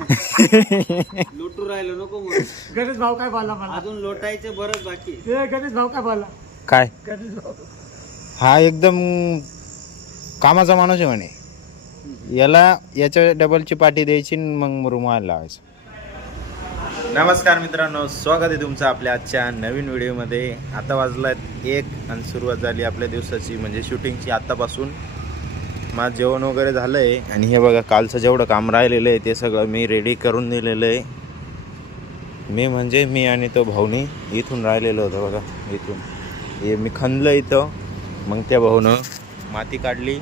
लोटू राहिलो नको म्हणून. गणेश भाऊ काय बोलला मला? अजून लोटायचे बरंच बाकी. गणेश भाऊ काय बोलला? काय गणेश भाऊ हा एकदम कामाचा माणूस आहे म्हणे. याला याच्या डबलची पाठी द्यायची आणि मग रुमाल लावायचं. नमस्कार मित्रांनो, स्वागत आहे तुमचं आपल्या आजच्या नवीन व्हिडिओमध्ये. आता वाजलात 1 आणि सुरुवात झाली आपल्या दिवसाची म्हणजे शूटिंगची आत्तापासून. माझं जेवण वगैरे झालं आहे आणि हे बघा कालचं जेवढं काम राहिलेलं आहे ते सगळं मी रेडी करून दिलेलं आहे. मी आणि तो भाऊनी इथून राहिलेलं होतं बघा. इथून हे मी खणलं इथं, मग त्या भाऊनं माती काढली,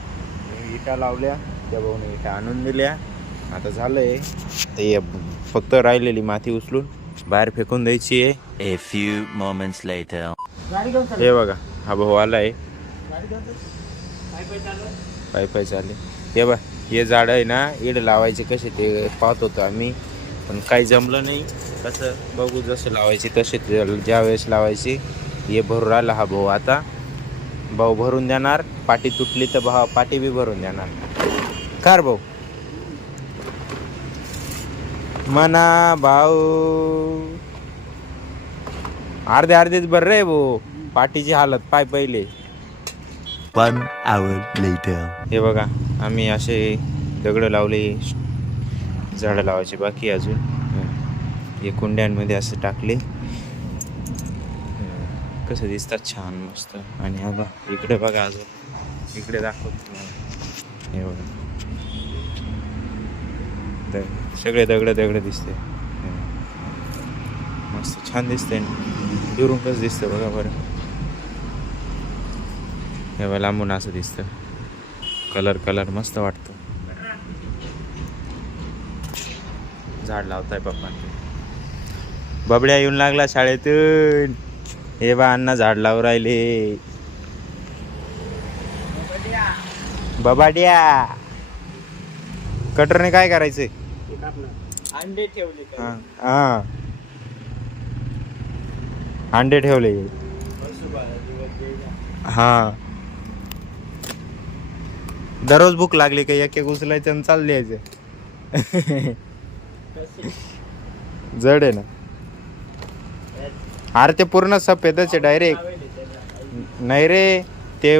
विटा लावल्या, त्या भाऊने विटा आणून दिल्या. आता झालं आहे ते फक्त राहिलेली माती उचलून बाहेर फेकून द्यायची आहे. A few moments later. गाडी घेऊन चल. हे बघा हा भाऊ आला आहे, गाडी घेऊन चल. पाय चालले. हे बघ हे झाडं आहे ना इड लावायचे कसे ते पाहत होतो आम्ही, पण काही जमलं नाही. कसं बघू, जसं लावायचे तसे ज्या वेळेस लावायची. हे भरून राहिला हा भाऊ. आता भाऊ भरून देणार, पाटी तुटली तर भाऊ पाटी बी भरून देणार. कार भाऊ म्हणा भाऊ अर्धेच भर रे भाऊ. पाटीची हालत पाय पहिले. 1 hour later. हे बघा आम्ही असे दगडं लावले, झाडं लावायची बाकी अजून. हे कुंड्यांमध्ये असं टाकले, कसं दिसतात छान मस्त. आणि हा बघा इकडे बघा, अजून इकडे दाखवतो तुम्हाला. हे बघा सगळे दगड दिसते, मस्त छान दिसतंय. दुरून कसं दिसतं बघा बरं. हे बघा लांबून असं दिसतं. कलर मस्त वाटतो. झाड लावताय पप्पा. बबड्या येऊन लागला शाळेतून. हे बा अण्णा झाड लावून राहिले. बबाड्या कटरने काय करायचंय? अंडे ठेवले का? हा अंडे ठेवले. हा दररोज भूक लागली का एक उचलायचं आणि चाल द्यायचं. जड आहे ना. अरे ते पूर्ण सफेदच आहे डायरेक्ट. नाही रे, ते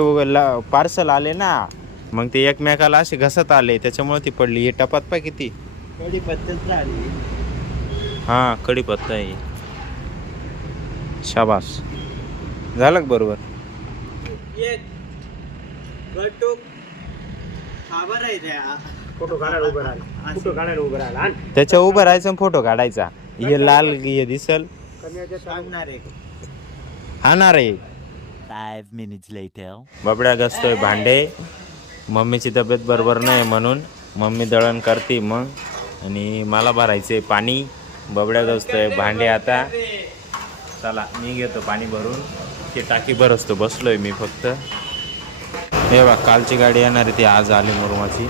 पार्सल आले ना, मग ते एकमेकाला असे घसत आले, त्याच्यामुळे ती पडली. हे टपात पाय किती. कढीपत्त्याच झाली. हा कढीपत्ता आहे. शाबास, झालं का बरोबर? एक गटूक खाबर आहे त्या. फोटो काढायला उभं राहिला. त्याच्या उभं राहायचं, फोटो काढायचा. हे लाल हे दिसल सांगणार आहे. हा ना रे. 5 minutes later. बबड्या घासतोय भांडे. मम्मीची तब्येत बरोबर नाही म्हणून मम्मी दळण करते मग, आणि मला भरायचे पाणी. बबड्या घासतोय भांडे. आता चला मी घेतो पाणी भरून. ते टाकी भरसतो बसलोय मी फक्त. हे बघ कालची गाडी येणार आहे ती आज आली मुरुमाची.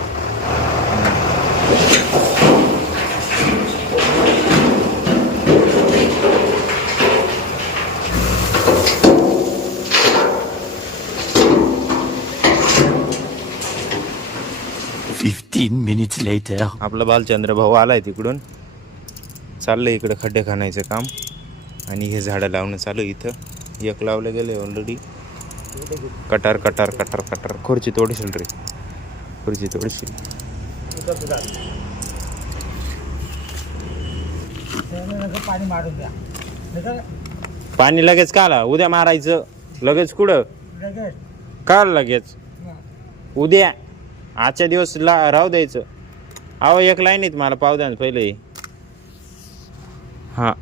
Minutes later. आपला बालचंद्र भाऊ आलाय तिकडून. चाललंय इकडं खड्डे खाणायचं काम, आणि हे झाडं लावणं चालू. इथं एक लावलं गेले ऑलरेडी. कटार खुर्ची तोडशील रे, खुर्ची तोडशील. पाणी मारून द्या. पाणी लगेच काला उद्या मारायचं. लगेच कुठं लगेच काल लगेच उद्या. आजच्या दिवस राहू द्यायचं. अहो एक लाईनीत मला पाव द्या ना पहिले. हां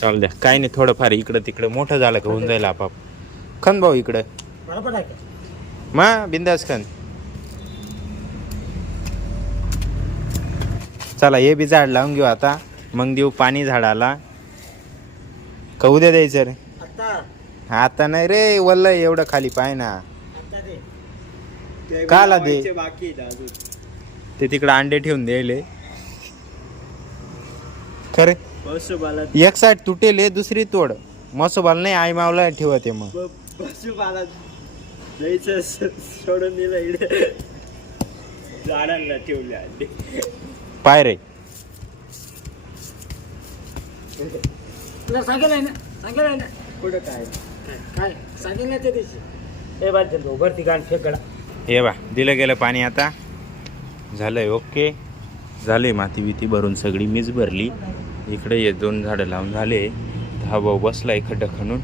चालू द्या, काही नाही. थोडंफार इकडं तिकडं मोठं झालं का होऊन जाईल आपाप. खन भाऊ इकडं बरोबर आहे का? मा बिंदास खन. चला हे बी झाड लावून घेऊ आता, मग देऊ पाणी झाडाला. का उद्या द्यायचं रे? आता नाही रे, वल्ल एवढं खाली पाय ना. काला दे. बाकी आहे अजून. ते तिकडे अंडे ठेवून द्यायले खरे. पशुपालन एक साईड तुटेल, दुसरी तोड. मसोबाल नाही, आई मावला ठेवते. मग पशुपालन जायचं सोडून दिलं इकडे. झाडांना ठेवले अंडे. पाय रे तुला सांगेल ना कुठं काय काय सांगेल ना त्या दिवशी ए बाद भाऊ भरती गाण फेक गडा हे बा दिलं गेलं पाणी आता झालंय ओके झाले माती बिती भरून सगळी मीच भरली इकडे हे 2 झाडं लावून झाले हा भाऊ बसलाय खड्डा खणून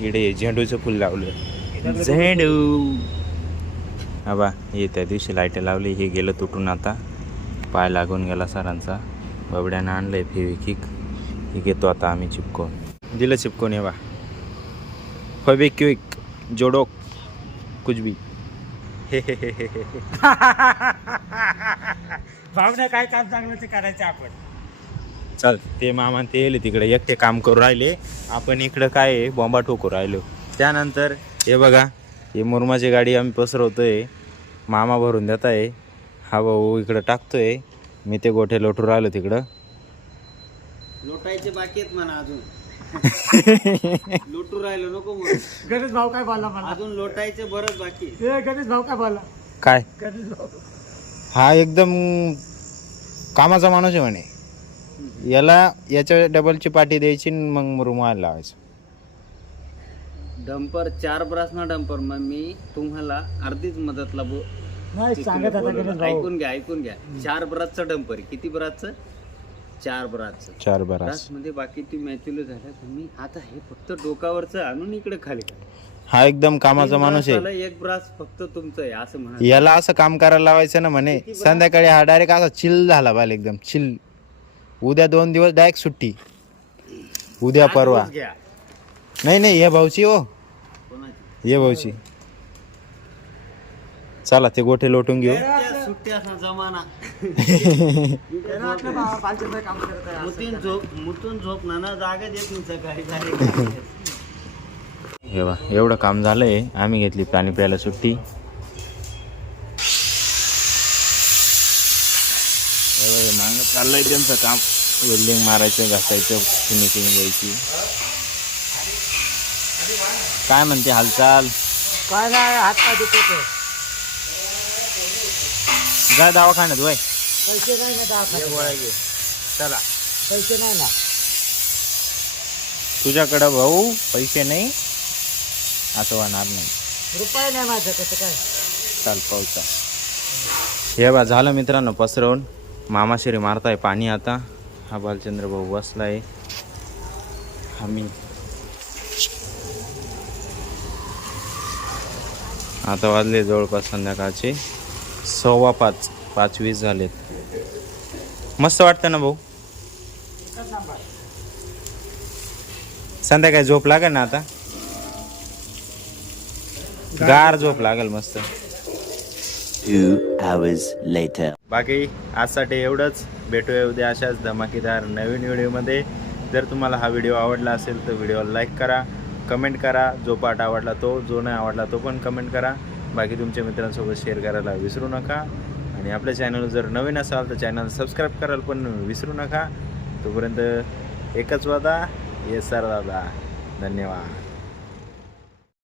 इकडे हे झेंडूचं फुल लावलं झेंडू हा बा हे त्या दिवशी लाईट लावली हे गेलं तुटून आता पाय लागून गेला सरांचा बाबड्यानं आणलंय फेविक्विक हे घेतो आता आम्ही चिपकून दिलं चिपकून हे बा फेविक्विक जोडो कुछ भी भावना काय काम चांगलं ते करायचं आपण चल ते मामा ते येले तिकडे एकटे काम करू राहिले आपण इकडं काय आहे बॉम्बा ठोकू राहिलो त्यानंतर हे बघा हे मुरमाची गाडी आम्ही पसरवतोय मामा भरून देत आहे हा भाऊ इकडं टाकतोय मी ते गोठे लोटू राहिलो तिकडं लोटायचे बाकी आहेत म्हणा अजून लोटू राहिलो नको म्हणून. गणेश भाऊ काय बोलला मला अजून लोटायचे बरंच बाकी आहे. ए गणेश भाऊ काय बोलला काय गणेश भाऊ हा एकदम कामाचा माणूस आहे म्हणे याला याच्या डबलची पाठी द्यायची आणि मग मुरुमाला लावायचं डंपर 4 ब्रासना डंपर मग मी तुम्हाला अर्धीच मदतला नाही सांगत आता गणेश भाऊ ऐकून घ्या 4 ब्रासचं डंपर किती ब्रासचं 4 ब्रासचं 4 बरास ब्रास मध्ये बाकी ती मॅच्युअर झाल्या तुम्ही आता हे फक्त डोकावरचं आणून इकडे खाली करा. हा एकदम कामाचा 3 माणूस ब्रास आहे झालं, 1 ब्रास फक्त तुमचं आहे असं म्हणा याला असं काम करायला लावायचं ना म्हणे संध्याकाळी हा डायरेक्ट असा चिल झाला बाल एकदम चिल उद्या 2 दिवस डायरेक्ट सुट्टी उद्या परवा घ्या नाही हे भाऊची हो कोणाची ये भाऊची चला ते गोठे लोटून घेऊ त्या सुट्ट्या जमाना काम करत आहे मुतून झोप ना जागा देत नाही सकाळी हे बा एवढं काम झालंय आम्ही घेतली पाणी प्यायला सुट्टी मागं चाललंय त्यांचं काम वेल्डिंग मारायचं घासायचं फिनिशिंग द्यायची काय म्हणते हालचाल काय नाही हात पाय दुखत जा दवाखान्यात वय पैसे नाही ना दवाखान्यात. गोळ्या घे चला पैसे नाही ना तुझ्याकडं भाऊ पैसे नाही असं होणार नाही रुपये नाही माझं कसं काय चाल पावसा हे बा झालं मित्रांनो पसरवून मामाशिरी मारताय पाणी आता हा बालचंद्र भाऊ बसलाय आम्ही आता वाजले जवळपास संध्याकाळचे 5:15 5:20 झालेत मस्त वाटतं ना भाऊ संध्याकाळी झोप लागेल ना आता गार झोप लागेल मस्त 2 hours later. बाकी आजसाठी एवढंच भेटूया उद्या अशाच धमाकेदार नवीन व्हिडिओमध्ये जर तुम्हाला हा व्हिडिओ आवडला असेल तर व्हिडिओला लाईक करा कमेंट करा जो पार्ट आवडला तो जो नाही आवडला तो पण कमेंट करा बाकी तुमच्या मित्रांसोबत शेअर करायला विसरू नका आणि आपल्या चॅनल जर नवीन असाल तर चॅनल सबस्क्राईब करायला पण विसरू नका तोपर्यंत एकच वादा येस सर दादा धन्यवाद